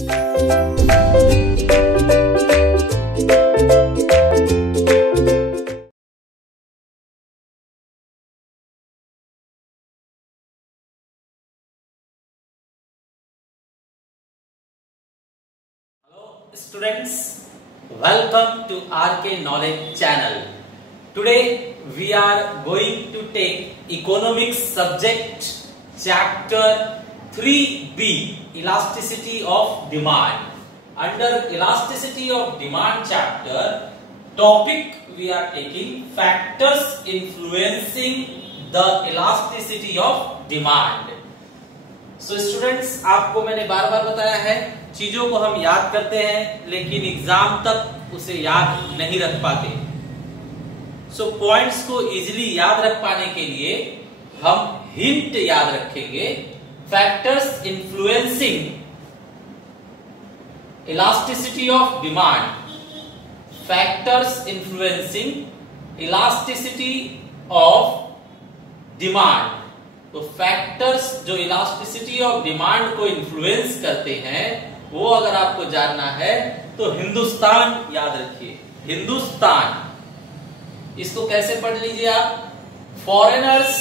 Students, welcome to RK Knowledge channel. Today we are going to take economics subject chapter 3B, elasticity of demand. Under elasticity of demand chapter, topic we are taking factors influencing the elasticity of demand. So students, आपको मैंने बार बार बताया है, चीजों को हम याद करते हैं लेकिन एग्जाम तक उसे याद नहीं रख पाते। सो पॉइंट्स को इजीली याद रख पाने के लिए हम हिंट याद रखेंगे। Factors influencing elasticity of demand, factors influencing elasticity of demand. तो फैक्टर्स जो इलास्टिसिटी ऑफ डिमांड को इन्फ्लुएंस करते हैं, वो अगर आपको जानना है तो हिंदुस्तान याद रखिए। हिंदुस्तान, इसको कैसे पढ़ लीजिए आप? Foreigners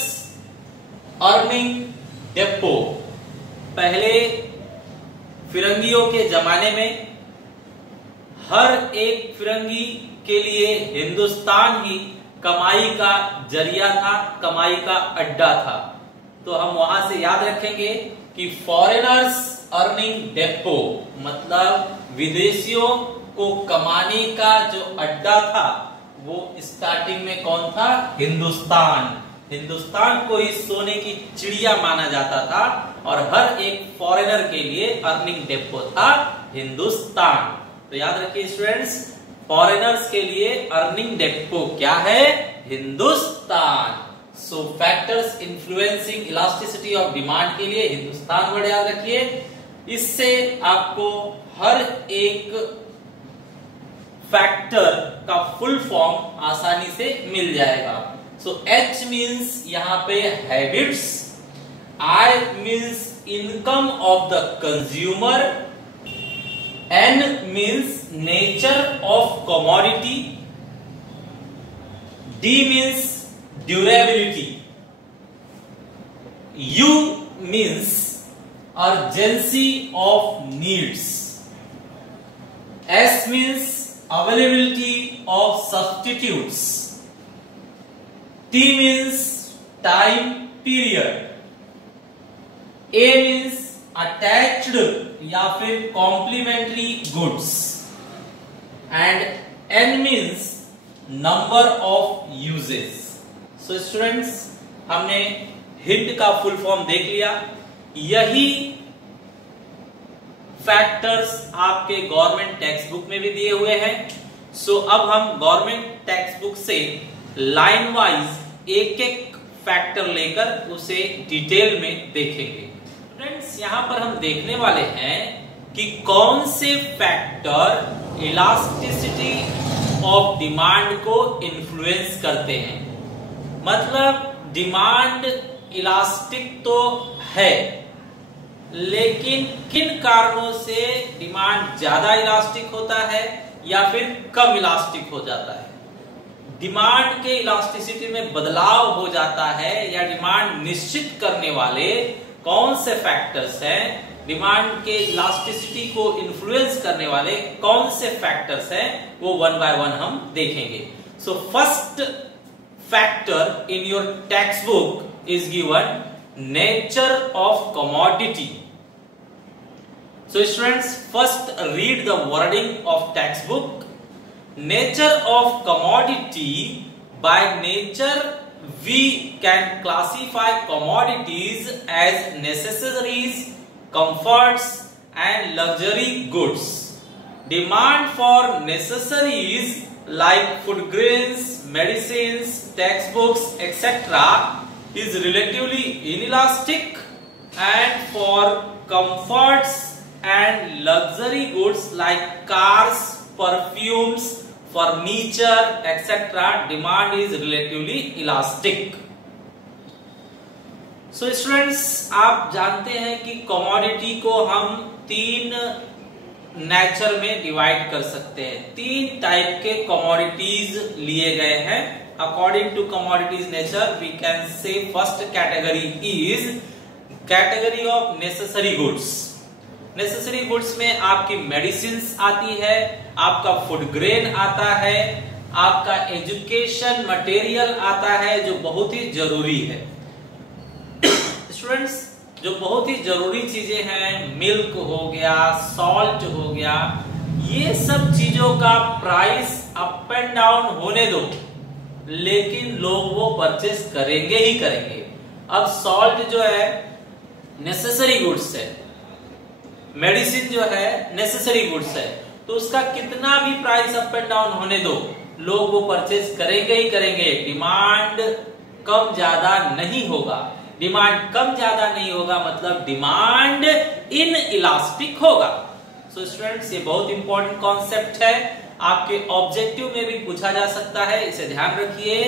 earning depot. पहले फिरंगियों के जमाने में हर एक फिरंगी के लिए हिंदुस्तान ही कमाई का जरिया था, कमाई का अड्डा था। तो हम वहां से याद रखेंगे कि फॉरेनर्स अर्निंग डेपो मतलब विदेशियों को कमाने का जो अड्डा था वो स्टार्टिंग में कौन था? हिंदुस्तान। हिंदुस्तान को ही सोने की चिड़िया माना जाता था और हर एक फॉरेनर के लिए अर्निंग डेपो था हिंदुस्तान। तो याद रखिए स्टूडेंट्स, फॉरेनर्स के लिए अर्निंग डेपो क्या है? हिंदुस्तान। सो factors influencing elasticity of demand के लिए हिंदुस्तान वर्ड याद रखिए। इससे आपको हर एक फैक्टर का फुल फॉर्म आसानी से मिल जाएगा। सो H मींस यहां पे habits, I means income of the consumer, N means nature of commodity, D means durability, U means urgency of needs, S means availability of substitutes, T means time period, A means attached या फिर complementary goods, and N means number of uses. So students, हमने hint का full form देख लिया। यही factors आपके government text book में भी दिए हुए हैं। सो अब हम गवर्नमेंट टेक्स्ट बुक से लाइन वाइज एक एक फैक्टर लेकर उसे डिटेल में देखेंगे। फ्रेंड्स, यहां पर हम देखने वाले हैं कि कौन से फैक्टर इलास्टिसिटी ऑफ डिमांड को इन्फ्लुएंस करते हैं। मतलब डिमांड इलास्टिक तो है, लेकिन किन कारणों से डिमांड ज्यादा इलास्टिक होता है या फिर कम इलास्टिक हो जाता है। डिमांड के इलास्टिसिटी में बदलाव हो जाता है या डिमांड निश्चित करने वाले कौन से फैक्टर्स हैं, डिमांड के इलास्टिसिटी को इन्फ्लुएंस करने वाले कौन से फैक्टर्स हैं, वो वन बाय वन हम देखेंगे। So first factor in your textbook is given nature of commodity. So students, first read the wording of textbook. Nature of commodity. By nature we can classify commodities as necessaries, comforts and luxury goods. Demand for necessaries like food grains, medicines, textbooks, etc. is relatively inelastic, and for comforts and luxury goods like cars, perfumes, furniture, etc. demand is relatively elastic. So students, आप जानते हैं कि commodity को हम तीन nature में divide कर सकते हैं। 3 टाइप के कमोडिटीज लिए गए हैं। According to commodities nature we can say first category is category of necessary goods. Necessary goods में आपकी मेडिसिन्स आती है, आपका फूड ग्रेन आता है, आपका एजुकेशन मटेरियल आता है जो बहुत ही जरूरी है। स्टूडेंट्स, जो बहुत ही जरूरी चीजें हैं, मिल्क हो गया, सॉल्ट हो गया, ये सब चीजों का प्राइस अप एंड डाउन होने दो, लेकिन लोग वो परचेस करेंगे ही करेंगे। अब सॉल्ट जो है नेसेसरी गुड्स है, मेडिसिन जो है नेसेसरी गुड्स है, तो उसका कितना भी प्राइस अप एंड डाउन होने दो, लोग वो परचेस करेंगे ही करेंगे। डिमांड कम ज्यादा नहीं होगा। डिमांड कम ज्यादा नहीं होगा मतलब डिमांड इन इलास्टिक होगा। सो स्टूडेंट्स, ये बहुत इंपॉर्टेंट कॉन्सेप्ट है, आपके ऑब्जेक्टिव में भी पूछा जा सकता है, इसे ध्यान रखिए।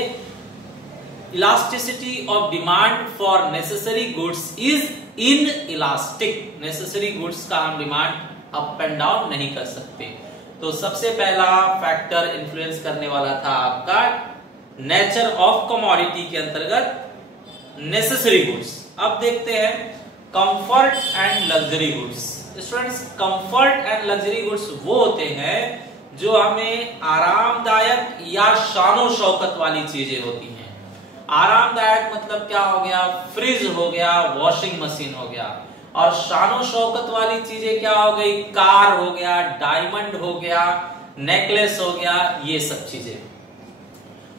Elasticity of demand for necessary goods is in elastic. Necessary goods का हम डिमांड अप एंड डाउन नहीं कर सकते। तो सबसे पहला फैक्टर इन्फ्लुएंस करने वाला था आपका नेचर ऑफ कमोडिटी के अंतर्गत नेसेसरी गुड्स। अब देखते हैं comfort and luxury goods. Students, comfort and luxury goods वो होते हैं जो हमें आरामदायक या शानो शौकत वाली चीजें होती हैं। आरामदायक मतलब क्या हो गया, फ्रिज हो गया, वॉशिंग मशीन हो गया, और शानो शौकत वाली चीजें क्या हो गई, कार हो गया, डायमंड हो गया, नेकलेस हो गया, ये सब चीजें।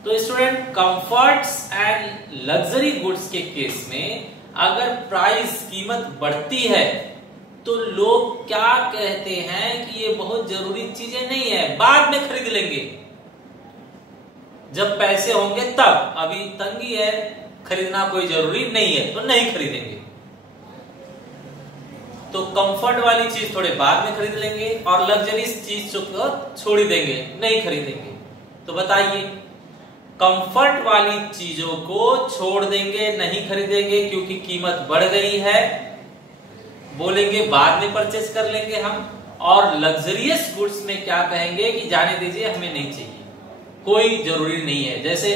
तो student, comforts and luxury goods के केस में अगर प्राइस कीमत बढ़ती है तो लोग क्या कहते हैं कि ये बहुत जरूरी चीजें नहीं है, बाद में खरीद लेंगे, जब पैसे होंगे तब, अभी तंगी है, खरीदना कोई जरूरी नहीं है तो नहीं खरीदेंगे। तो कंफर्ट वाली चीज थोड़े बाद में खरीद लेंगे और लग्जरी चीज छोड़ ही देंगे, नहीं खरीदेंगे। तो बताइए, कंफर्ट वाली चीजों को छोड़ देंगे, नहीं खरीदेंगे क्योंकि कीमत बढ़ गई है, बोलेंगे बाद में परचेस कर लेंगे हम। और लग्जरियस गुड्स में क्या कहेंगे कि जाने दीजिए, हमें नहीं चाहिए, कोई जरूरी नहीं है। जैसे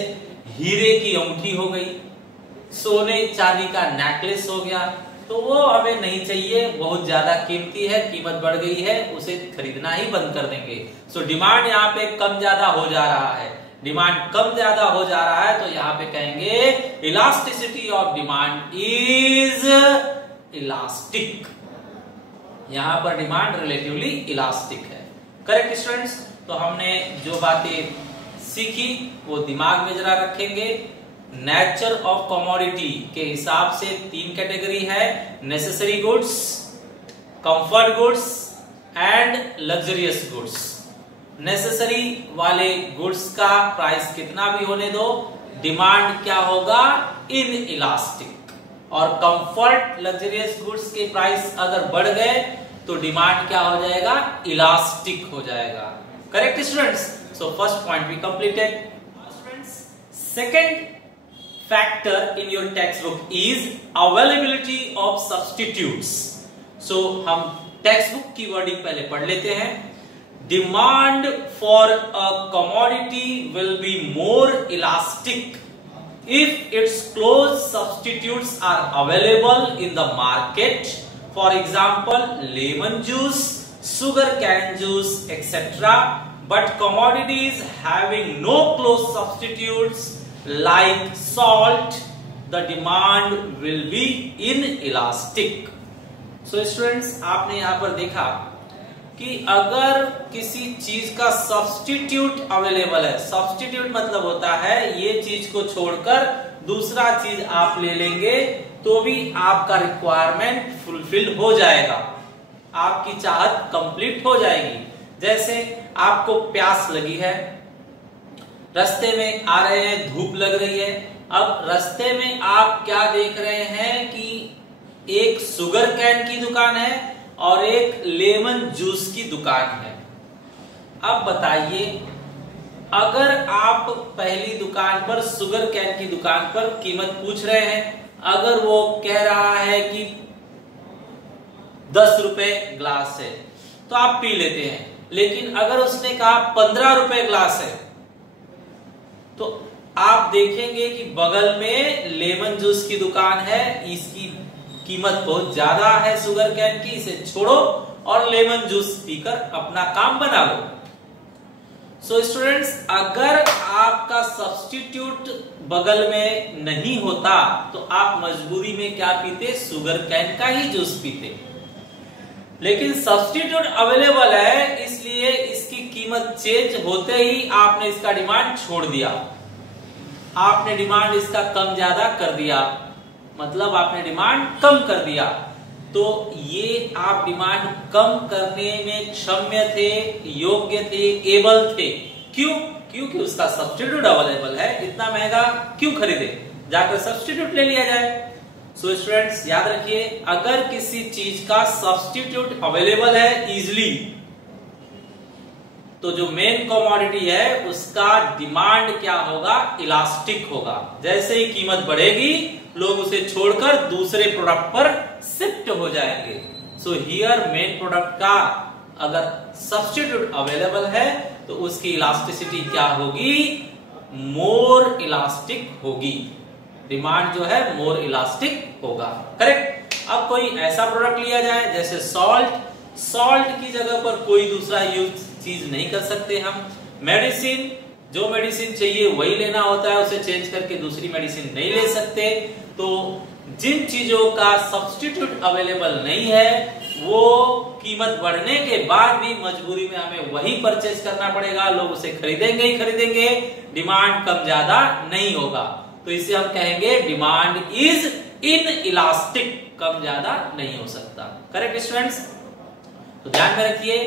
हीरे की अंगूठी हो गई, सोने चांदी का नेकलेस हो गया, तो वो हमें नहीं चाहिए, बहुत ज्यादा कीमती है, कीमत बढ़ गई है, उसे खरीदना ही बंद कर देंगे। सो डिमांड यहाँ पे कम ज्यादा हो जा रहा है, डिमांड कम ज्यादा हो जा रहा है, तो यहाँ पे कहेंगे elasticity of demand is elastic. यहां पर डिमांड रिलेटिवली इलास्टिक है। Correct students? तो हमने जो बातें सीखी वो दिमाग में जरा रखेंगे। नेचर ऑफ कमोडिटी के हिसाब से 3 कैटेगरी है, necessary goods, comfort goods and luxurious goods. Necessary वाले गुड्स का प्राइस कितना भी होने दो, डिमांड क्या होगा, इन इलास्टिक। और कंफर्ट लग्जरियस गुड्स के प्राइस अगर बढ़ गए तो डिमांड क्या हो जाएगा, इलास्टिक हो जाएगा। Correct students? So first point we completed. Students, second factor in your text book is availability of substitutes. So हम टेक्स्ट बुक की वर्डिंग पहले पढ़ लेते हैं। Demand for a commodity will be more elastic if its close substitutes are available in the market, for example lemon juice, sugar cane juice, etc. But commodities having no close substitutes like salt, the demand will be inelastic. So students, आपने यहाँ पर देखा कि अगर किसी चीज का substitute available है, सब्स्टिट्यूट मतलब होता है ये चीज को छोड़कर दूसरा चीज आप ले लेंगे तो भी आपका रिक्वायरमेंट फुलफिल हो जाएगा, आपकी चाहत कंप्लीट हो जाएगी। जैसे आपको प्यास लगी है, रास्ते में आ रहे हैं, धूप लग रही है, अब रास्ते में आप क्या देख रहे हैं कि एक शुगर कैन की दुकान है और एक लेमन जूस की दुकान है। अब बताइए, अगर आप पहली दुकान पर शुगर कैन की दुकान पर कीमत पूछ रहे हैं, अगर वो कह रहा है कि 10 रुपए ग्लास है, तो आप पी लेते हैं। लेकिन अगर उसने कहा 15 रुपए ग्लास है, तो आप देखेंगे कि बगल में लेमन जूस की दुकान है, इसकी कीमत बहुत ज्यादा है शुगर कैन की, इसे छोड़ो और लेमन जूस पीकर अपना काम बना लो। सो स्टूडेंट्स, अगर आपका सब्स्टिट्यूट बगल में नहीं होता तो आप मजबूरी में क्या पीते, शुगर कैन का ही जूस पीते। लेकिन सब्स्टिट्यूट अवेलेबल है, इसलिए इसकी कीमत चेंज होते ही आपने इसका डिमांड छोड़ दिया, आपने डिमांड इसका कम ज्यादा कर दिया, मतलब आपने डिमांड कम कर दिया। तो ये आप डिमांड कम करने में क्षम्य थे, योग्य थे, एबल थे। क्यों? क्योंकि उसका सब्स्टिट्यूट अवेलेबल है, इतना महंगा क्यों खरीदे, जाकर सब्स्टिट्यूट ले लिया जाए। सो स्टूडेंट्स याद रखिए, अगर किसी चीज का सब्स्टिट्यूट अवेलेबल है इजिली, तो जो मेन कमोडिटी है उसका डिमांड क्या होगा, इलास्टिक होगा। जैसे ही कीमत बढ़ेगी लोग उसे छोड़कर दूसरे प्रोडक्ट पर शिफ्ट हो जाएंगे। सो हियर मेन प्रोडक्ट का अगर सब्स्टिट्यूट अवेलेबल है तो उसकी इलास्टिसिटी क्या होगी, मोर इलास्टिक होगी, डिमांड जो है मोर इलास्टिक होगा। करेक्ट। अब कोई ऐसा प्रोडक्ट लिया जाए जैसे सॉल्ट की जगह पर कोई दूसरा यूज चीज नहीं कर सकते हम। मेडिसिन, जो मेडिसिन चाहिए वही लेना होता है, उसे चेंज करके दूसरी मेडिसिन नहीं ले सकते। तो जिन चीजों का सब्स्टिट्यूट अवेलेबल नहीं है वो कीमत बढ़ने के बाद भी मजबूरी में हमें वही परचेज करना पड़ेगा, लोग उसे खरीदेंगे ही खरीदेंगे, डिमांड कम ज्यादा नहीं होगा। तो इसे हम कहेंगे डिमांड इज इन इलास्टिक, कम ज्यादा नहीं हो सकता। Correct students? तो ध्यान में रखिए,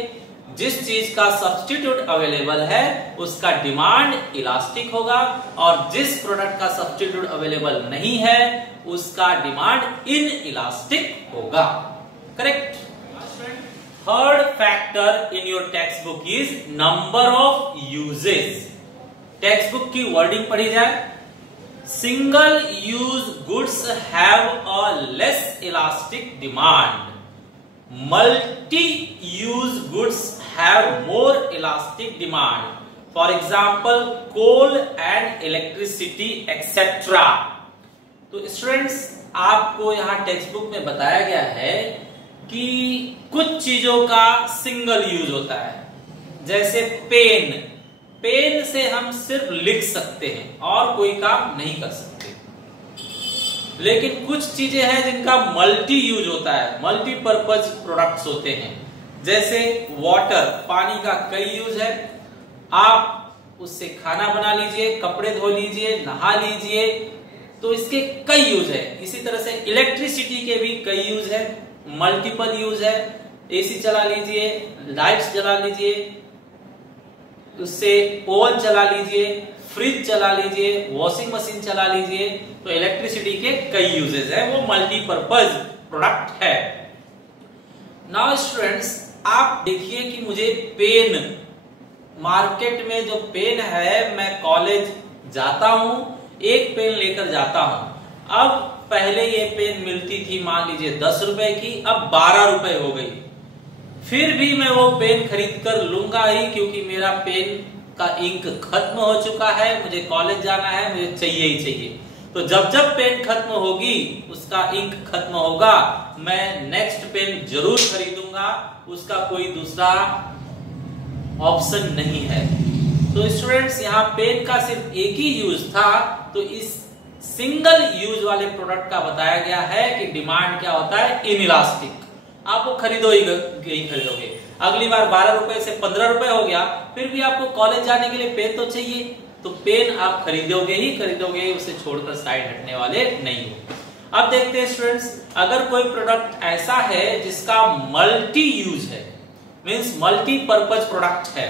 जिस चीज का सब्स्टिट्यूट अवेलेबल है उसका डिमांड इलास्टिक होगा, और जिस प्रोडक्ट का सब्स्टिट्यूट अवेलेबल नहीं है उसका डिमांड इन इलास्टिक होगा। Correct. Third factor in your text book is number of uses. Text book की वर्डिंग पढ़ी जाए, single use goods have a less elastic demand, multi-use goods have more elastic demand. For example, coal and electricity, etc. तो students, आपको यहाँ text book में बताया गया है कि कुछ चीजों का सिंगल यूज होता है, जैसे पेन से हम सिर्फ लिख सकते हैं और कोई काम नहीं कर सकते। लेकिन कुछ चीजें हैं जिनका मल्टी यूज होता है, मल्टीपर्पज प्रोडक्ट्स होते हैं, जैसे वाटर, पानी का कई यूज है, आप उससे खाना बना लीजिए, कपड़े धो लीजिए, नहा लीजिए, तो इसके कई यूज है। इसी तरह से इलेक्ट्रिसिटी के भी कई यूज है, मल्टीपल यूज है, एसी चला लीजिए, लाइट्स जला लीजिए, उससे ओवन चला लीजिए, फ्रिज चला लीजिए, वॉशिंग मशीन चला लीजिए। तो इलेक्ट्रिसिटी के कई यूजेस है, वो मल्टीपर्पज प्रोडक्ट है। नाउ स्टूडेंट्स, आप देखिए कि मुझे पेन, मार्केट में जो पेन है, मैं कॉलेज जाता हूं, एक पेन लेकर जाता हूं। अब पहले ये पेन मिलती थी मान लीजिए 10 रुपए की, अब 12 रुपए हो गई। फिर भी मैं वो पेन खरीद कर लूंगा ही, क्योंकि मेरा पेन का इंक खत्म हो चुका है, मुझे कॉलेज जाना है, मुझे चाहिए ही चाहिए। तो जब जब पेन खत्म होगी, उसका इंक खत्म होगा, मैं नेक्स्ट पेन जरूर खरीदूंगा, उसका कोई दूसरा ऑप्शन नहीं है। तो स्टूडेंट्स, यहाँ पेन का सिर्फ एक ही यूज था, तो इस सिंगल यूज वाले प्रोडक्ट का बताया गया है कि डिमांड क्या होता है, इनइलास्टिक। आप वो खरीदोगे, अगली बार 12 रुपए से 15 रुपए हो गया, फिर भी आपको कॉलेज जाने के लिए पेन तो चाहिए, तो पेन आप खरीदोगे ही खरीदोगे, उसे छोड़कर साइड हटने वाले नहीं हो। अब देखते हैं स्टूडेंट्स, अगर कोई प्रोडक्ट ऐसा है जिसका मल्टी यूज है, मींस मल्टी पर्पज प्रोडक्ट है,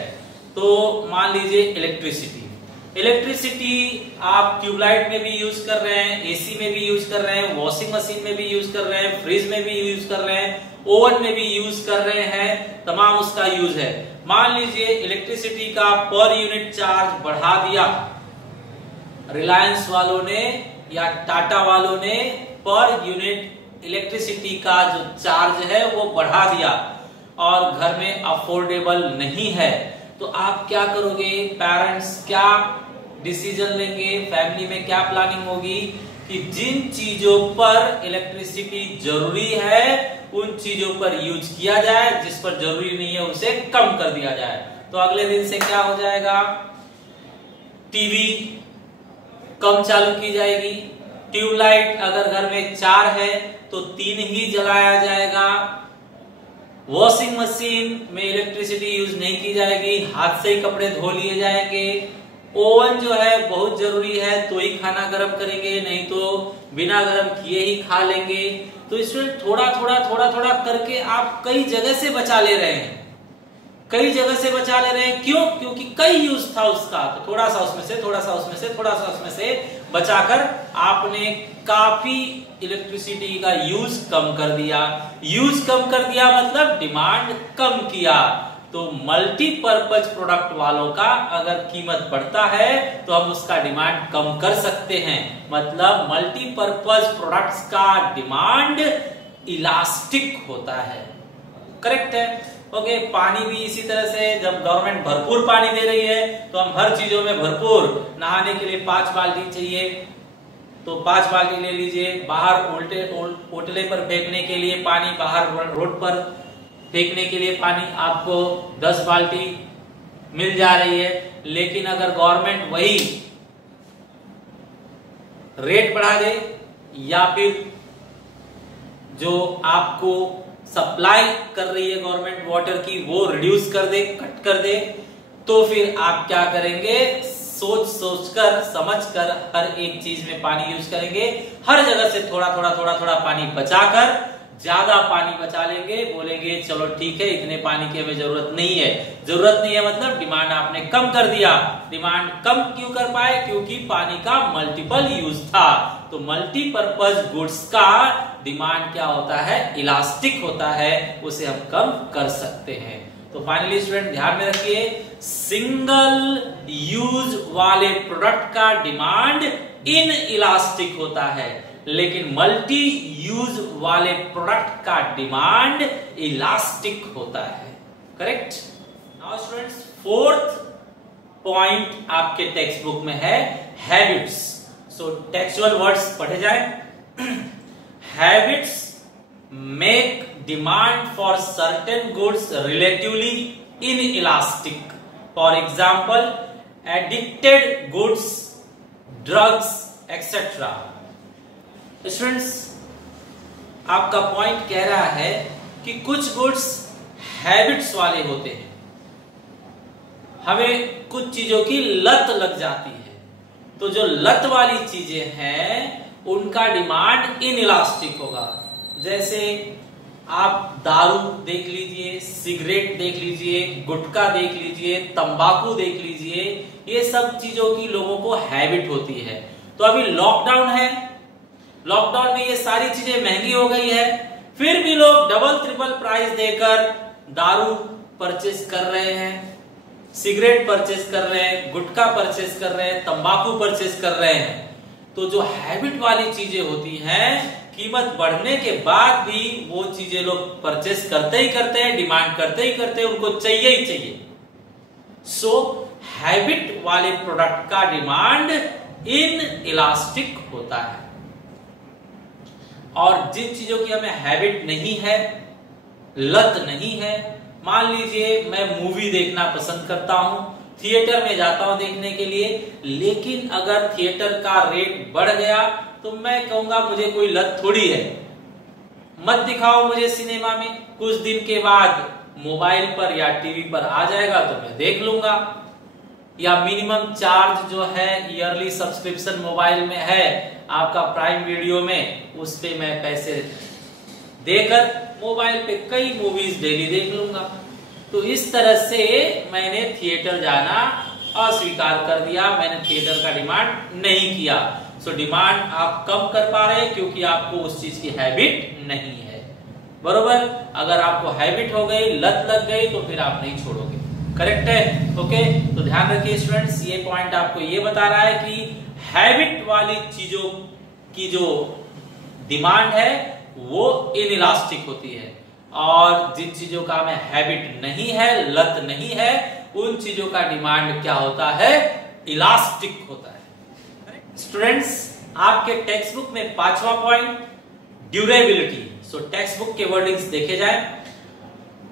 तो मान लीजिए इलेक्ट्रिसिटी आप ट्यूबलाइट में भी यूज कर रहे हैं, एसी में भी यूज कर रहे हैं, वॉशिंग मशीन में भी यूज कर रहे हैं, फ्रिज में भी यूज कर रहे हैं, ओवन में भी यूज कर रहे हैं, तमाम उसका यूज है। मान लीजिए इलेक्ट्रिसिटी का पर यूनिट चार्ज बढ़ा दिया, रिलायंस वालों ने या टाटा वालों ने पर यूनिट इलेक्ट्रिसिटी का जो चार्ज है वो बढ़ा दिया, और घर में अफोर्डेबल नहीं है, तो आप क्या करोगे? पेरेंट्स क्या डिसीजन लेंगे? फैमिली में क्या प्लानिंग होगी कि जिन चीजों पर इलेक्ट्रिसिटी जरूरी है उन चीजों पर यूज किया जाए, जिस पर जरूरी नहीं है उसे कम कर दिया जाए। तो अगले दिन से क्या हो जाएगा? टीवी कम चालू की जाएगी, ट्यूबलाइट अगर घर में 4 है तो 3 ही जलाया जाएगा, वॉशिंग मशीन में इलेक्ट्रिसिटी यूज नहीं की जाएगी, हाथ से ही कपड़े धो लिए जाएंगे, ओवन जो है बहुत जरूरी है तो ही खाना गर्म करेंगे, नहीं तो बिना गर्म किए ही खा लेंगे। तो इसमें थोड़ा थोड़ा करके आप कई जगह से बचा ले रहे हैं, कई जगह से बचा ले रहे हैं। क्यों? क्योंकि कई यूज था उसका, तो थोड़ा सा उसमें से, थोड़ा सा उसमें से, थोड़ा सा उसमें से बचाकर आपने काफी इलेक्ट्रिसिटी का यूज कम कर दिया। यूज कम कर दिया मतलब डिमांड कम किया। तो मल्टीपर्पज प्रोडक्ट वालों का अगर कीमत बढ़ता है तो हम उसका डिमांड कम कर सकते हैं। मतलब मल्टीपर्पज प्रोडक्ट्स का डिमांड इलास्टिक होता है। करेक्ट है? ओके। पानी भी इसी तरह से, जब गवर्नमेंट भरपूर पानी दे रही है तो हम हर चीजों में भरपूर, नहाने के लिए 5 बाल्टी चाहिए तो 5 बाल्टी ले लीजिए, बाहर ओटले पर फेंकने के लिए पानी, बाहर रोड पर फेंकने के लिए पानी आपको 10 बाल्टी मिल जा रही है। लेकिन अगर गवर्नमेंट वही रेट बढ़ा दे या फिर जो आपको सप्लाई कर रही है गवर्नमेंट वाटर की वो रिड्यूस कर दे, कट कर दे, तो फिर आप क्या करेंगे? सोचकर समझकर हर एक चीज में पानी यूज करेंगे। हर जगह से थोड़ा थोड़ा पानी बचाकर ज्यादा पानी बचा लेंगे, बोलेंगे चलो ठीक है इतने पानी की हमें जरूरत नहीं है। जरूरत नहीं है मतलब डिमांड आपने कम कर दिया। डिमांड कम क्यों कर पाए? क्योंकि पानी का मल्टीपल यूज था। तो मल्टीपर्पज गुड्स का डिमांड क्या होता है? इलास्टिक होता है, उसे हम कम कर सकते हैं। तो फाइनली स्टूडेंट ध्यान में रखिए, सिंगल यूज वाले प्रोडक्ट का डिमांड इन इलास्टिक होता है, लेकिन मल्टी यूज वाले प्रोडक्ट का डिमांड इलास्टिक होता है। Correct? Now students, 4th point आपके टेक्स्ट बुक में है हैबिट्स। सो टेक्सचुअल वर्ड्स पढ़े जाए। Habits make demand for certain goods relatively inelastic. For example, addicted goods, drugs, etc. Students, आपका पॉइंट कह रहा है कि कुछ गुड्स हैबिट्स वाले होते हैं, हमें कुछ चीजों की लत लग जाती है। तो जो लत वाली चीजें हैं उनका डिमांड इनइलास्टिक होगा। जैसे आप दारू देख लीजिए, सिगरेट देख लीजिए, गुटखा देख लीजिए, तंबाकू देख लीजिए, ये सब चीजों की लोगों को हैबिट होती है। तो अभी लॉकडाउन है, लॉकडाउन में ये सारी चीजें महंगी हो गई है, फिर भी लोग डबल ट्रिपल प्राइस देकर दारू परचेस कर रहे हैं, सिगरेट परचेस कर रहे हैं, गुटखा परचेस कर रहे हैं, तंबाकू परचेस कर रहे हैं। तो जो हैबिट वाली चीजें होती हैं, कीमत बढ़ने के बाद भी वो चीजें लोग परचेस करते ही करते हैं, डिमांड करते ही करते हैं, उनको चाहिए ही चाहिए। सो हैबिट वाले प्रोडक्ट का डिमांड इन इलास्टिक होता है। और जिन चीजों की हमें हैबिट नहीं है, लत नहीं है, मान लीजिए मैं मूवी देखना पसंद करता हूं, थिएटर में जाता हूं देखने के लिए, लेकिन अगर थिएटर का रेट बढ़ गया तो मैं कहूंगा मुझे कोई लत थोड़ी है, मत दिखाओ मुझे सिनेमा में, कुछ दिन के बाद मोबाइल पर या टीवी पर आ जाएगा तो मैं देख लूंगा। या मिनिमम चार्ज जो है ईयरली सब्सक्रिप्शन मोबाइल में है आपका प्राइम वीडियो में, उस पे मैं पैसे देकर मोबाइल पे कई मूवीज डेली देख लूंगा। तो इस तरह से मैंने थिएटर जाना अस्वीकार कर दिया, मैंने थिएटर का डिमांड नहीं किया। सो डिमांड आप कम कर पा रहे हैं क्योंकि आपको उस चीज की हैबिट नहीं है। बरोबर? अगर आपको हैबिट हो गई, लत लग गई, तो फिर आप नहीं छोड़ोगे। करेक्ट है? ओके। तो ध्यान रखिए स्टूडेंट्स, ये पॉइंट आपको ये बता रहा है कि हैबिट वाली चीजों की जो डिमांड है वो इनइलास्टिक होती है। और जिन चीजों का हमें हैबिट नहीं है, लत नहीं है, उन चीजों का डिमांड क्या होता है, इलास्टिक होता है। स्टूडेंट्स, आपके टेक्स्ट बुक में 5वां point durability. So text book के वर्डिंग्स देखे जाए।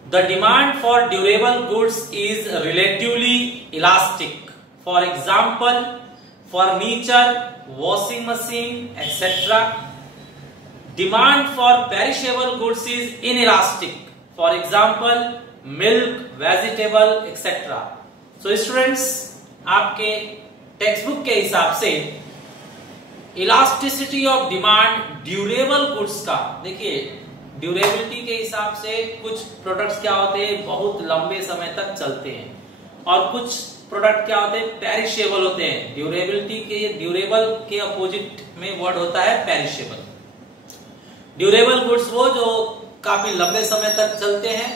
The demand for durable goods is relatively elastic. For example, furniture, washing machine etcetera. Demand for perishable goods is inelastic. For example, milk, vegetable, etc. So students, आपके text book के हिसाब से elasticity of demand durable goods का, देखिए durability के हिसाब से कुछ प्रोडक्ट्स क्या होते हैं, बहुत लंबे समय तक चलते हैं, और कुछ प्रोडक्ट क्या होते हैं, पेरिशेबल होते हैं। ड्यूरेबिलिटी के, ड्यूरेबल के अपोजिट में वर्ड होता है पेरिशेबल। ड्यूरेबल गुड्स वो जो काफी लंबे समय तक चलते हैं,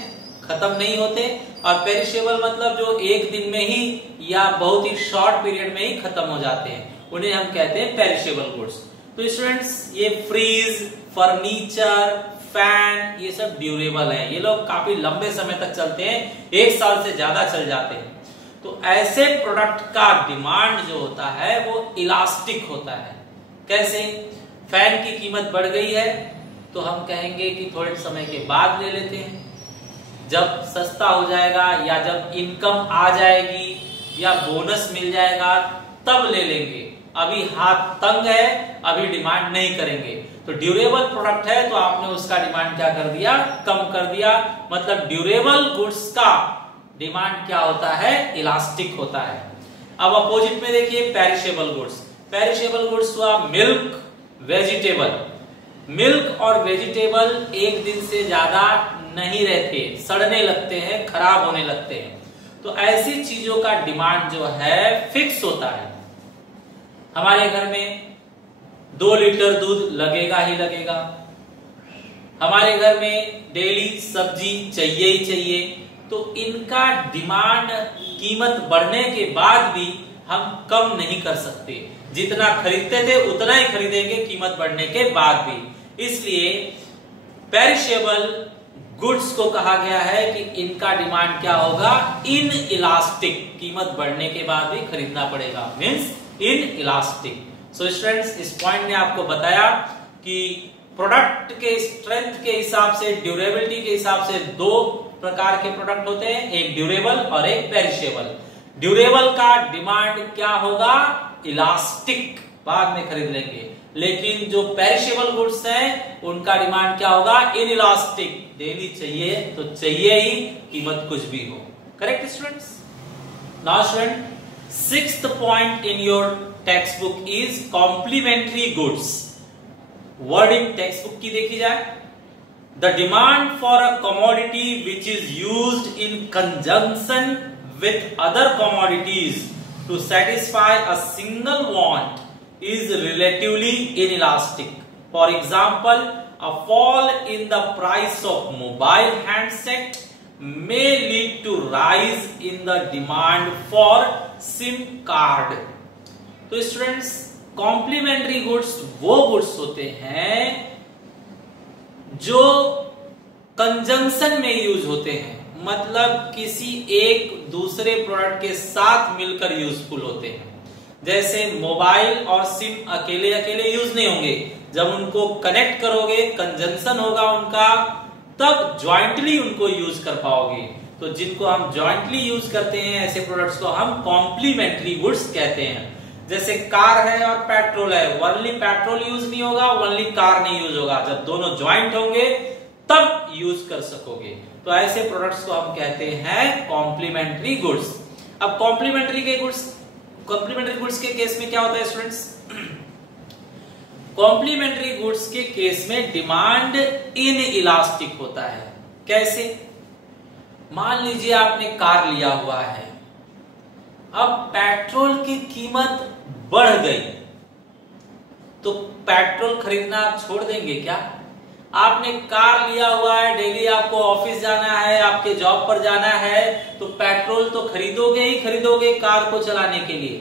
खत्म नहीं होते, और पेरिशेबल मतलब जो एक दिन में ही या बहुत ही शॉर्ट पीरियड में ही खत्म हो जाते हैं, उन्हें हम कहते हैं पेरिशेबल गुड्स। तो स्टूडेंट्स, ये फ्रीज, फर्नीचर, फैन, ये सब ड्यूरेबल है, ये लोग काफी लंबे समय तक चलते हैं, 1 साल से ज्यादा चल जाते हैं। तो ऐसे प्रोडक्ट का डिमांड जो होता है वो इलास्टिक होता है। कैसे? फैन की कीमत बढ़ गई है तो हम कहेंगे कि थोड़े समय के बाद ले लेते हैं, जब सस्ता हो जाएगा या जब इनकम आ जाएगी या बोनस मिल जाएगा तब ले लेंगे, अभी हाथ तंग है, अभी डिमांड नहीं करेंगे। तो ड्यूरेबल प्रोडक्ट है तो आपने उसका डिमांड क्या कर दिया, कम कर दिया। मतलब ड्यूरेबल गुड्स का डिमांड क्या होता है, इलास्टिक होता है। अब अपोजिट में देखिए पेरिशेबल गुड्स। पेरिशेबल गुड्स हुआ मिल्क, वेजिटेबल। मिल्क और वेजिटेबल एक दिन से ज्यादा नहीं रहते, सड़ने लगते हैं, खराब होने लगते हैं। तो ऐसी चीजों का डिमांड जो है फिक्स होता है। हमारे घर में 2 लीटर दूध लगेगा ही लगेगा, हमारे घर में डेली सब्जी चाहिए ही चाहिए। तो इनका डिमांड कीमत बढ़ने के बाद भी हम कम नहीं कर सकते, जितना खरीदते थे उतना ही खरीदेंगे कीमत बढ़ने के बाद भी। इसलिए पेरिशेबल गुड्स को कहा गया है कि इनका डिमांड क्या होगा, इन इलास्टिक, कीमत बढ़ने के बाद भी खरीदना पड़ेगा, means in elastic. So students, इस पॉइंट ने आपको बताया कि प्रोडक्ट के स्ट्रेंथ के हिसाब से, ड्यूरेबिलिटी के हिसाब से 2 प्रकार के प्रोडक्ट होते हैं, एक ड्यूरेबल और एक पेरिशेबल। ड्यूरेबल का डिमांड क्या होगा, इलास्टिक, बाद में खरीद लेंगे। लेकिन जो पेरिशेबल गुड्स हैं उनका डिमांड क्या होगा, इनइलास्टिक, डेली चाहिए तो चाहिए ही, कीमत कुछ भी हो। Correct students? Now student, 6th point in your text book is complementary goods. Wording text book की देखी जाए। The demand for a commodity which is used in conjunction with other commodities to satisfy a single want is relatively inelastic. For example, a fall in the price of mobile handset may lead to rise in the demand for SIM card. तो students, complementary goods वो goods होते हैं जो conjunction में use होते हैं, मतलब किसी एक दूसरे प्रोडक्ट के साथ मिलकर यूजफुल होते हैं। जैसे मोबाइल और सिम अकेले अकेले यूज नहीं होंगे, जब उनको कनेक्ट करोगे, कंजंक्शन होगा उनका, तब ज्वाइंटली उनको यूज कर पाओगे। तो जिनको हम ज्वाइंटली यूज करते हैं, ऐसे प्रोडक्ट्स को हम कॉम्प्लीमेंट्री गुड्स कहते हैं। जैसे कार है और पेट्रोल है, ओनली पेट्रोल यूज नहीं होगा, ओनली कार नहीं यूज होगा, जब दोनों ज्वाइंट होंगे तब यूज कर सकोगे। तो ऐसे प्रोडक्ट्स को हम कहते हैं कॉम्प्लीमेंट्री गुड्स। अब कॉम्प्लीमेंट्री गुड्स के केस में क्या होता है स्टूडेंट्स, कॉम्प्लीमेंट्री गुड्स के केस में डिमांड इन इलास्टिक होता है। कैसे? मान लीजिए आपने कार लिया हुआ है, अब पेट्रोल की कीमत बढ़ गई तो पेट्रोल खरीदना आप छोड़ देंगे क्या? आपने कार लिया हुआ है, डेली आपको ऑफिस जाना है, आपके जॉब पर जाना है, तो पेट्रोल तो खरीदोगे ही खरीदोगे कार को चलाने के लिए।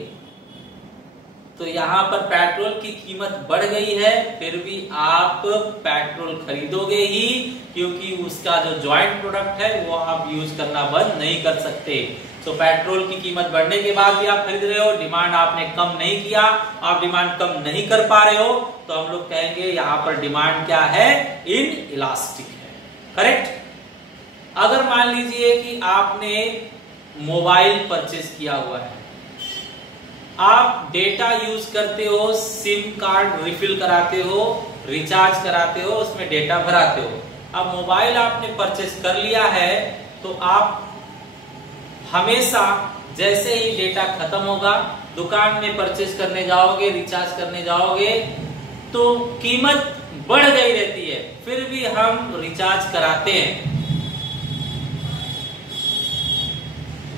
तो यहाँ पर पेट्रोल की कीमत बढ़ गई है, फिर भी आप पेट्रोल खरीदोगे ही, क्योंकि उसका जो ज्वाइंट प्रोडक्ट है वो आप यूज करना बंद नहीं कर सकते। तो पेट्रोल की कीमत बढ़ने के बाद भी आप खरीद रहे हो, डिमांड आपने कम नहीं किया, आप डिमांड कम नहीं कर पा रहे हो, तो हम लोग कहेंगे यहाँ पर डिमांड क्या है, इन इलास्टिक है। करेक्ट। अगर मान लीजिए कि आपने मोबाइल परचेज किया हुआ है, आप डेटा यूज करते हो, सिम कार्ड रिफिल कराते हो, रिचार्ज कराते हो, उसमें डेटा भराते हो। अब मोबाइल आपने परचेज कर लिया है, तो आप हमेशा जैसे ही डेटा खत्म होगा, दुकान में परचेज करने जाओगे, रिचार्ज करने जाओगे, तो कीमत बढ़ गई रहती है, फिर भी हम रिचार्ज कराते हैं।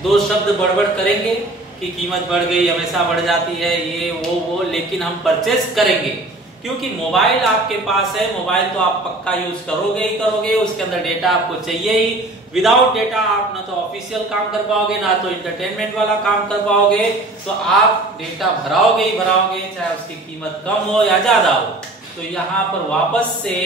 दो शब्द बड़बड़ करेंगे कि कीमत बढ़ गई, हमेशा बढ़ जाती है, ये वो, लेकिन हम परचेज करेंगे क्योंकि मोबाइल आपके पास है। मोबाइल तो आप पक्का यूज करोगे ही करोगे, उसके अंदर डेटा आपको चाहिए ही। विदाउट डेटा आप ना तो ऑफिशियल काम कर पाओगे, ना तो एंटरटेनमेंट वाला काम कर पाओगे, तो आप डेटा भराओगे ही भराओगे, चाहे उसकी कीमत कम हो या ज्यादा हो। तो यहाँ पर वापस से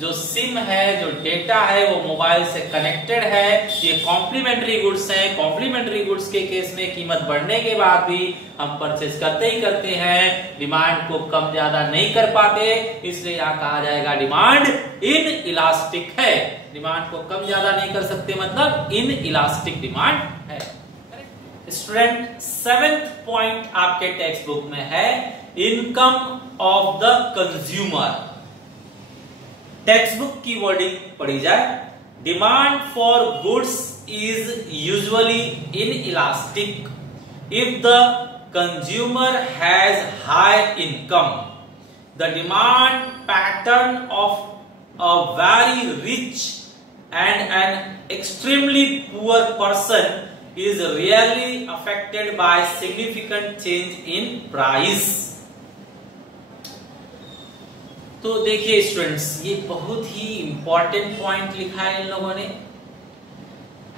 जो सिम है, जो डेटा है, वो मोबाइल से कनेक्टेड है। ये कॉम्प्लीमेंट्री गुड्स हैं। कॉम्प्लीमेंट्री गुड्स के केस में कीमत बढ़ने के बाद भी हम परचेज करते ही करते हैं, डिमांड को कम ज्यादा नहीं कर पाते, इसलिए यहाँ कहा जाएगा डिमांड इन इलास्टिक है। डिमांड को कम ज्यादा नहीं कर सकते, मतलब इन इलास्टिक डिमांड है। स्टूडेंट, 7th पॉइंट आपके टेक्स्ट बुक में है income of the consumer. Text book की वर्डिंग पढ़ी जाए, demand for goods is usually in elastic if the consumer has high income. The demand pattern of a very rich and an extremely poor person is rarely affected by significant change in price। तो देखिए students, ये बहुत ही important point लिखा है इन लोगों ने,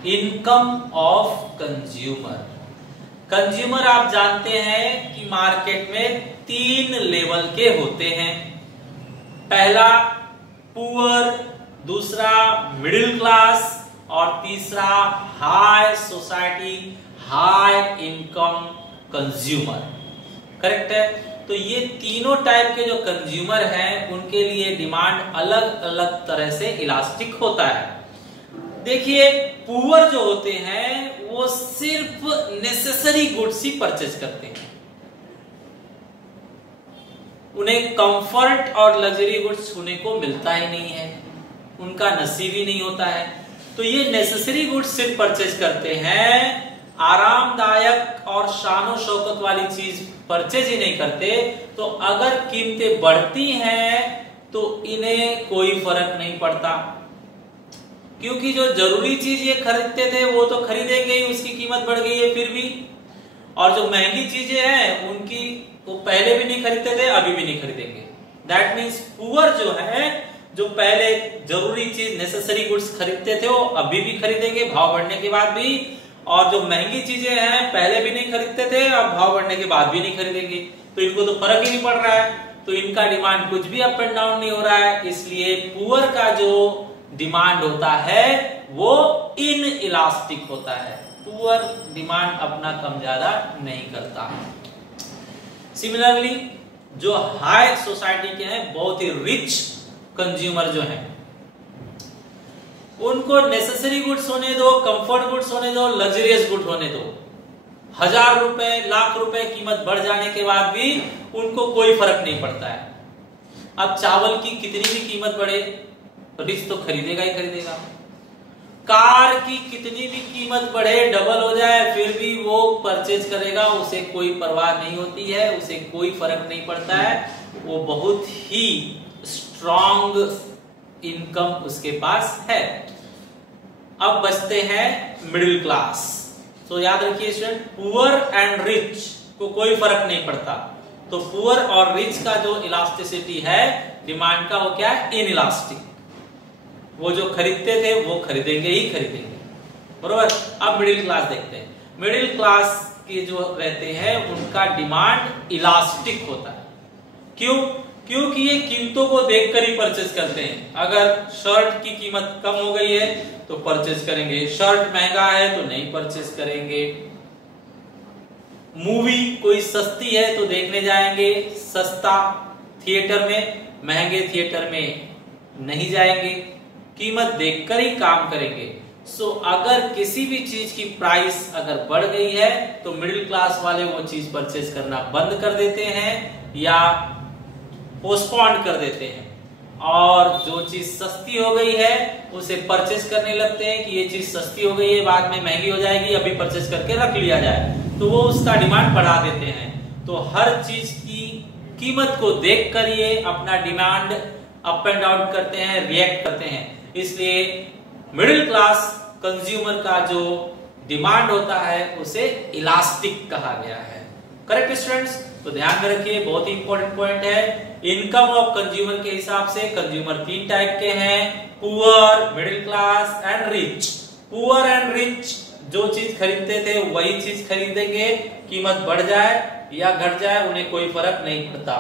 income of consumer. Consumer आप जानते हैं कि मार्केट में 3 लेवल के होते हैं। पहला पुअर, दूसरा मिडिल क्लास और तीसरा high society, high income consumer. Correct है। तो ये तीनों टाइप के जो कंज्यूमर हैं, उनके लिए डिमांड अलग अलग तरह से इलास्टिक होता है। देखिए, पुअर जो होते हैं वो सिर्फ नेसेसरी गुड्स ही परचेज करते हैं, उन्हें कंफर्ट और लग्जरी गुड्स छूने को मिलता ही नहीं है, उनका नसीब ही नहीं होता है। तो ये नेसेसरी गुड्स सिर्फ परचेज करते हैं, आरामदायक और शानो शौकत वाली चीज परचेज ही नहीं करते। तो अगर कीमतें बढ़ती हैं तो इन्हें कोई फर्क नहीं पड़ता, क्योंकि जो जरूरी चीज ये खरीदते थे वो तो खरीदेंगे ही, उसकी कीमत बढ़ गई है फिर भी। और जो महंगी चीजें हैं उनकी वो पहले भी नहीं खरीदते थे, अभी भी नहीं खरीदेंगे। दैट मीन्स पुअर जो है, जो पहले जरूरी चीज नेसेसरी गुड्स खरीदते थे, वो अभी भी खरीदेंगे भाव बढ़ने के बाद भी, और जो महंगी चीजें हैं पहले भी नहीं खरीदते थे, अब भाव बढ़ने के बाद भी नहीं खरीदेंगे। तो इनको तो फर्क ही नहीं पड़ रहा है, तो इनका डिमांड कुछ भी अप एंड डाउन नहीं हो रहा है। इसलिए पुअर का जो डिमांड होता है वो इन इलास्टिक होता है। पुअर डिमांड अपना कम ज्यादा नहीं करता। सिमिलरली जो हाई सोसाइटी के हैं, बहुत ही रिच कंज्यूमर जो हैं, उनको नेसेसरी गुड्स होने दो, कंफर्ट गुड्स होने दो, लग्जरियस गुड होने दो, 1000 रुपए, लाख रुपए कीमत बढ़ जाने के बाद भी उनको कोई फर्क नहीं पड़ता है। अब चावल की कितनी भी कीमत बढ़े, रिच तो खरीदेगा ही खरीदेगा। कार की कितनी भी कीमत बढ़े, डबल हो जाए, फिर भी वो परचेज करेगा, उसे कोई परवाह नहीं होती है, उसे कोई फर्क नहीं पड़ता है। वो बहुत ही स्ट्रॉन्ग इनकम उसके पास है। अब बचते हैं मिडिल क्लास। तो याद रखिए स्टूडेंट, पुअर एंड रिच को कोई फर्क नहीं पड़ता। तो पुअर और रिच का जो इलास्टिसिटी है डिमांड का, वो क्या है, इन इलास्टिक। वो जो खरीदते थे वो खरीदेंगे ही खरीदेंगे, बरोबर। अब मिडिल क्लास देखते हैं। मिडिल क्लास के जो रहते हैं उनका डिमांड इलास्टिक होता है। क्यों? क्योंकि ये कीमतों को देखकर ही परचेज करते हैं। अगर शर्ट की कीमत कम हो गई है तो परचेज करेंगे, शर्ट महंगा है तो नहीं परचेज करेंगे। मूवी कोई सस्ती है तो देखने जाएंगे सस्ता थिएटर में, महंगे थिएटर में नहीं जाएंगे, कीमत देखकर ही काम करेंगे। सो अगर किसी भी चीज की प्राइस अगर बढ़ गई है तो मिडिल क्लास वाले वो चीज परचेज करना बंद कर देते हैं या पोस्टपोन कर देते हैं, और जो चीज सस्ती हो गई है उसे परचेज करने लगते हैं कि ये चीज सस्ती हो गई है, बाद में महंगी हो जाएगी, अभी परचेज करके रख लिया जाए, तो वो उसका डिमांड बढ़ा देते हैं। तो हर चीज की कीमत को देखकर ये अपना डिमांड अप एंड डाउन करते हैं, रिएक्ट करते हैं। इसलिए मिडिल क्लास कंज्यूमर का जो डिमांड होता है उसे इलास्टिक कहा गया है। Correct students? तो ध्यान में रखिए, बहुत ही इंपॉर्टेंट पॉइंट है। इनकम ऑफ कंज्यूमर के हिसाब से कंज्यूमर 3 टाइप के हैं, poor, middle class and rich. Poor and rich जो चीज खरीदते थे वही चीज खरीदेंगे, कीमत बढ़ जाए या घट जाए उन्हें कोई फर्क नहीं पड़ता,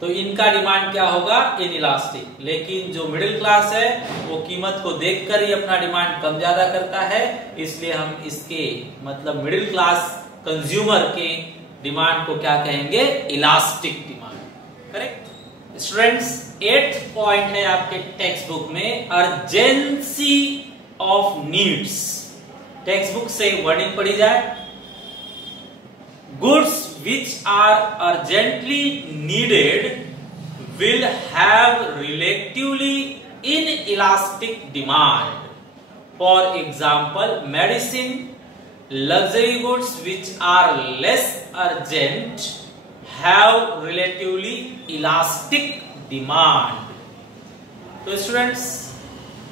तो इनका डिमांड क्या होगा? इनइलास्टिक। लेकिन जो मिडिल क्लास है वो कीमत को देखकर ही अपना डिमांड कम ज्यादा करता है, इसलिए हम इसके मतलब मिडिल क्लास कंज्यूमर के डिमांड को क्या कहेंगे? Elastic demand. Correct students? 8th point है आपके टेक्स्ट बुक में, urgency of needs. Text book से वर्डिंग पढ़ी जाए, goods which are urgently needed will have relatively inelastic demand. For example, medicine, luxury goods which are less urgent have relatively elastic demand. तो students,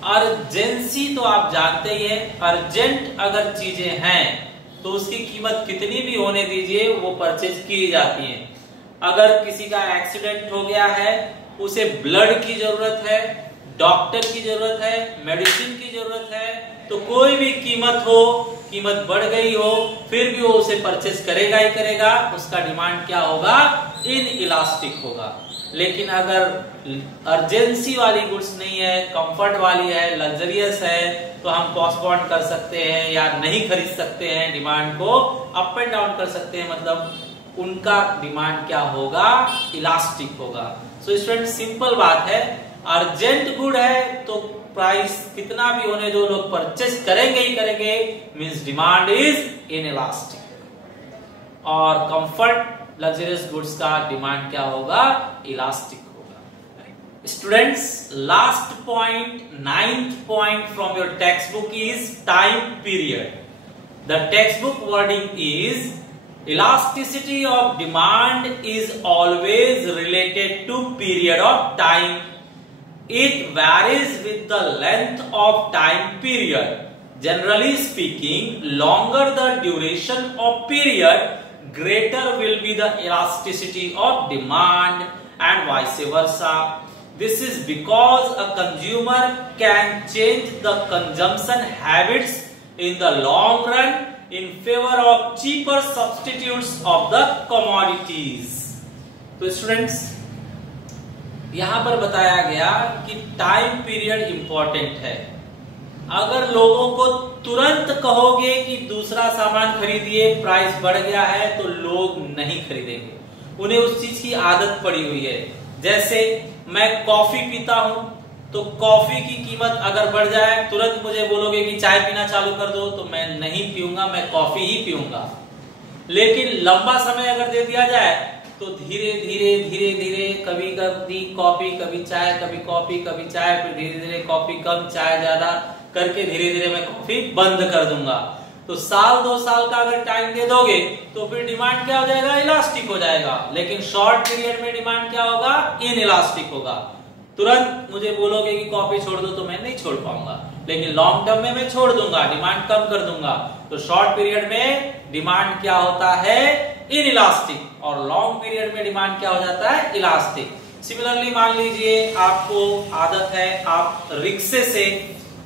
urgency तो आप जानते ही हैं, urgent अगर चीजें हैं तो उसकी कीमत कितनी भी होने दीजिए वो परचेज की जाती है। अगर किसी का एक्सीडेंट हो गया है, उसे ब्लड की जरूरत है, डॉक्टर की जरूरत है, मेडिसिन की जरूरत है, तो कोई भी कीमत हो, कीमत बढ़ गई हो, फिर भी वो उसे परचेज करेगा ही करेगा। उसका डिमांड क्या होगा? इनइलास्टिक होगा। लेकिन अगर अर्जेंसी वाली गुड्स नहीं है, कंफर्ट वाली है, लग्जरियस है, तो हम पोस्टपोन कर सकते हैं या नहीं खरीद सकते हैं, डिमांड को अप एंड डाउन कर सकते हैं, मतलब उनका डिमांड क्या होगा? इलास्टिक होगा। सो स्टूडेंट, सिंपल बात है, अर्जेंट गुड है तो प्राइस कितना भी होने दो, लोग परचेज करेंगे ही करेंगे, मींस डिमांड इज इनइलास्टिक। और कंफर्ट लग्जरियस गुड्स का डिमांड क्या होगा? इलास्टिक होगा। Students, last point, 9th point from your text book is time period. The text book wording is elasticity of demand is always related to period of time. It varies with the length of time period. Generally speaking, longer the duration of period, greater will be the elasticity of demand and vice versa. This is because a consumer can change the consumption habits in the long run in favor of cheaper substitutes of the commodities. तो students, यहां पर बताया गया कि time period important है। अगर लोगों को तुरंत कहोगे कि दूसरा सामान खरीदिए, प्राइस बढ़ गया है, तो लोग नहीं खरीदेंगे, उन्हें उस चीज की आदत पड़ी हुई है। जैसे मैं कॉफी पीता हूं, तो कॉफी की कीमत अगर बढ़ जाए, तुरंत मुझे बोलोगे कि चाय पीना चालू कर दो, तो मैं नहीं पीऊंगा, मैं कॉफी ही पीऊंगा। लेकिन लंबा समय अगर दे दिया जाए तो धीरे धीरे धीरे धीरे कभी कभी कॉफी, कभी चाय, कभी कॉफी, कभी चाय, फिर धीरे धीरे कॉफी कम, चाय ज्यादा करके धीरे धीरे मैं कॉफी बंद कर दूंगा। तो साल 2 साल का अगर टाइम दे दोगे तो फिर डिमांड क्या हो जाएगा? इलास्टिक हो जाएगा। लेकिन शॉर्ट पीरियड में डिमांड क्या होगा? इनइलास्टिक होगा। तुरंत मुझे बोलोगे कि कॉफी छोड़ दो तो मैं नहीं छोड़ पाऊंगा, लेकिन लॉन्ग टर्म में मैं छोड़ दूंगा, डिमांड कम कर दूंगा। तो शॉर्ट पीरियड में डिमांड क्या होता है? इनइलास्टिक, और लॉन्ग पीरियड में डिमांड क्या हो जाता है? इलास्टिक। सिमिलरली मान लीजिए आपको आदत है, आप रिक्शे से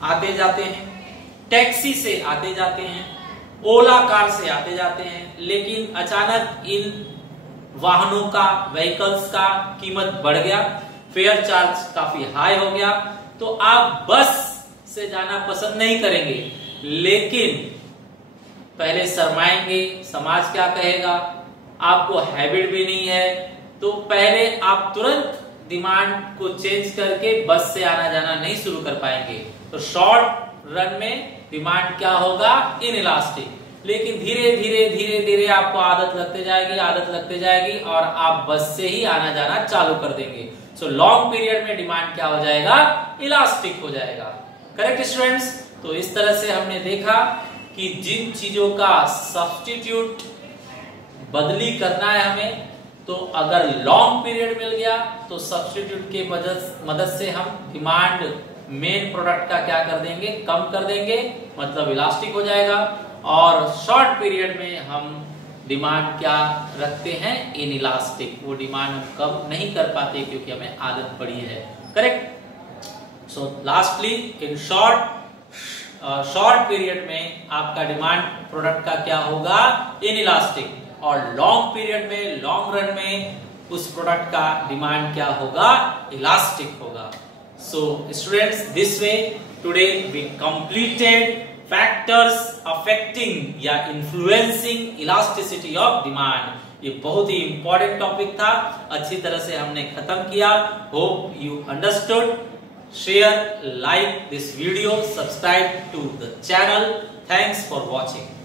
आते जाते हैं, टैक्सी से आते जाते हैं, ओला कार से आते जाते हैं, लेकिन अचानक इन वाहनों का, व्हीकल्स का कीमत बढ़ गया, फेयर चार्ज काफी हाई हो गया, तो आप बस से जाना पसंद नहीं करेंगे, लेकिन पहले शर्माएंगे, समाज क्या कहेगा, आपको हैबिट भी नहीं है, तो पहले आप तुरंत डिमांड को चेंज करके बस से आना जाना नहीं शुरू कर पाएंगे। तो शॉर्ट रन में डिमांड क्या होगा, इनइलास्टिक, लेकिन धीरे धीरे धीरे धीरे आपको आदत लगते जाएगी और आप बस से ही आना जाना चालू कर देंगे। सो लॉन्ग पीरियड में डिमांड क्या हो जाएगा, इलास्टिक हो जाएगा। Correct students? तो इस तरह से हमने देखा कि जिन चीजों का सब्स्टिट्यूट बदली करना है हमें, तो अगर लॉन्ग पीरियड मिल गया तो सब्स्टिट्यूट के मदद से हम डिमांड मेन प्रोडक्ट का क्या कर देंगे, कम कर देंगे, मतलब इलास्टिक हो जाएगा। और शॉर्ट पीरियड में हम डिमांड क्या रखते हैं, इनइलास्टिक, वो डिमांड हम कम नहीं कर पाते क्योंकि हमें आदत पड़ी है। Correct? So lastly in short period में आपका डिमांड प्रोडक्ट का क्या होगा, इनइलास्टिक, और लॉन्ग पीरियड में, लॉन्ग रन में उस प्रोडक्ट का डिमांड क्या होगा, इलास्टिक होगा। So students, this way today we completed factors affecting या इन्फ्लुएंसिंग इलास्टिसिटी ऑफ डिमांड। ये बहुत ही इंपॉर्टेंट टॉपिक था, अच्छी तरह से हमने खत्म किया। Hope you understood. Share, like this video, subscribe to the channel. Thanks for watching.